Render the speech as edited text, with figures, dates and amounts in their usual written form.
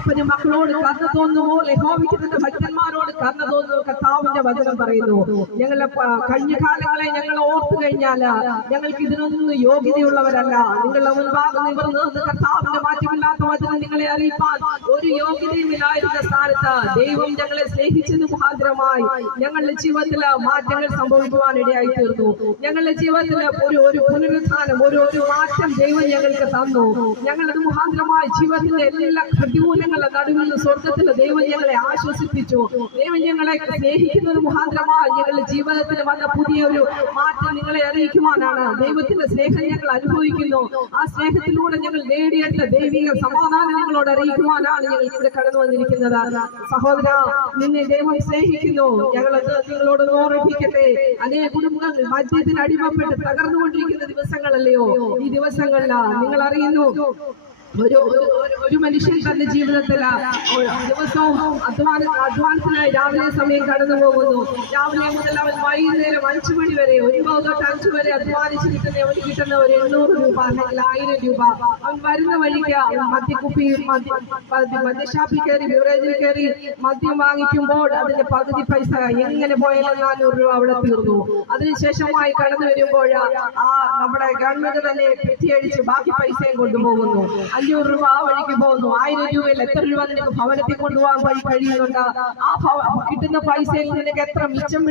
അപ്പന് മക്കളോട് കർണ തോന്നുമോ യഹോവയ്ക്ക് തന്റെ ഭക്തന്മാരോട് കർണ തോന്നുന്നു കർത്താവിന്റെ വചനം പറയുന്നു. ഞങ്ങളുടെ കഴിഞ്ഞ കാലങ്ങളെ ഞങ്ങൾ ഓർത്തു കഴിഞ്ഞാൽ ഞങ്ങൾക്ക് ഇതിനൊന്നും യോഗ്യതയുള്ളവരല്ല. നിങ്ങളുടെ മുൻപാകെ നിവർന്ന് കർത്താവിന്റെ മാറ്റമില്ലാത്ത വചനം നിങ്ങളെ അറിയിപ്പാൻ ഒരു യോഗ്യതയും ഇല്ലായിരുന്ന സ്ഥാനത്ത് ദൈവം ഞങ്ങളെ സ്നേഹിച്ചത് മുഖാന്തരമായി ഞങ്ങളുടെ ജീവിതത്തിൽ മാറ്റങ്ങൾ സംഭവിക്കുവാൻ ഇടയായി തീർന്നു. ഞങ്ങളുടെ ജീവിതത്തിൽ ഒരു പുനരുത്ഥാനം ഒരു മാറ്റം ദൈവം ഞങ്ങൾക്ക് തന്നു. ഞങ്ങളത് മുഖാന്തരമായി ജീവിതത്തിന്റെ എല്ലാ പ്രതികൂലങ്ങളുടെ നടുവിൽ സ്വർഗത്തിൽ ദൈവം ഞങ്ങളെ ആശ്വസിപ്പിച്ചു. ദൈവം ഞങ്ങളെ സ്നേഹിക്കുന്നത് മുഖാന്തരമായി ഞങ്ങളുടെ ജീവിതത്തിൽ വന്ന പുതിയൊരു മാറ്റം നിങ്ങളെ അറിയിക്കുവാനാണ്. ദൈവത്തിന്റെ സ്നേഹം ഞങ്ങൾ അനുഭവിക്കുന്നു. ആ സ്നേഹത്തിലൂടെ ഞങ്ങൾ നേടിയെടുത്ത ദൈവിക സമാധാനം നിങ്ങളോട് അറിയിക്കുവാനാണ് ഞങ്ങൾ ഇവിടെ കടന്നു വന്നിരിക്കുന്നത്. സഹോദര, നിന്നെ ദൈവം സ്നേഹിക്കുന്നു. ഞങ്ങളത് നിങ്ങളോട് ഓർമ്മിപ്പിക്കട്ടെ. അനേക കുടുംബങ്ങൾ മദ്യത്തിന് അടിമപ്പെട്ട് തകർന്നുകൊണ്ടിരിക്കുന്ന ദിവസങ്ങളല്ലയോ ഈ ദിവസങ്ങളിൽ? നിങ്ങൾ അറിയുന്നു, ഒരു മനുഷ്യൻ തന്റെ ജീവിതത്തിൽ ദിവസവും അധ്വാനത്തിനായി രാവിലെ സമയം കടന്നു പോകുന്നു. രാവിലെ മുതൽ അവൻ വൈകുന്നേരം 5 മണി വരെ 9 തൊട്ട് 5 വരെ അധ്വാനിച്ച് അവന് കിട്ടുന്ന ഒരു 800 രൂപ അല്ലെങ്കിൽ 1000 രൂപ. അവൻ വരുന്ന വഴിക്ക് മദ്യക്കുപ്പി മദ്യഷാപ്പിൽ കയറി ബിവറേജിൽ കയറി മദ്യം വാങ്ങിക്കുമ്പോൾ അതിന്റെ പകുതി പൈസ എങ്ങനെ പോയാലും 400 രൂപ അവിടെ തീർന്നു. അതിനുശേഷമായി കടന്നു വരുമ്പോൾ നമ്മുടെ ഗവൺമെന്റ് തന്നെ പെറ്റിയടിച്ച് ബാക്കി പൈസയും കൊണ്ടുപോകുന്നു. 500 രൂപ ആ വഴിക്ക് പോകുന്നു. 1000 രൂപയിൽ എത്ര രൂപ നിനക്ക് ഭവനത്തിൽ കൊണ്ടുപോകാൻ കഴിയുന്നുണ്ട്? ആ കിട്ടുന്ന പൈസയിൽ നിനക്ക് എത്ര മിച്ചം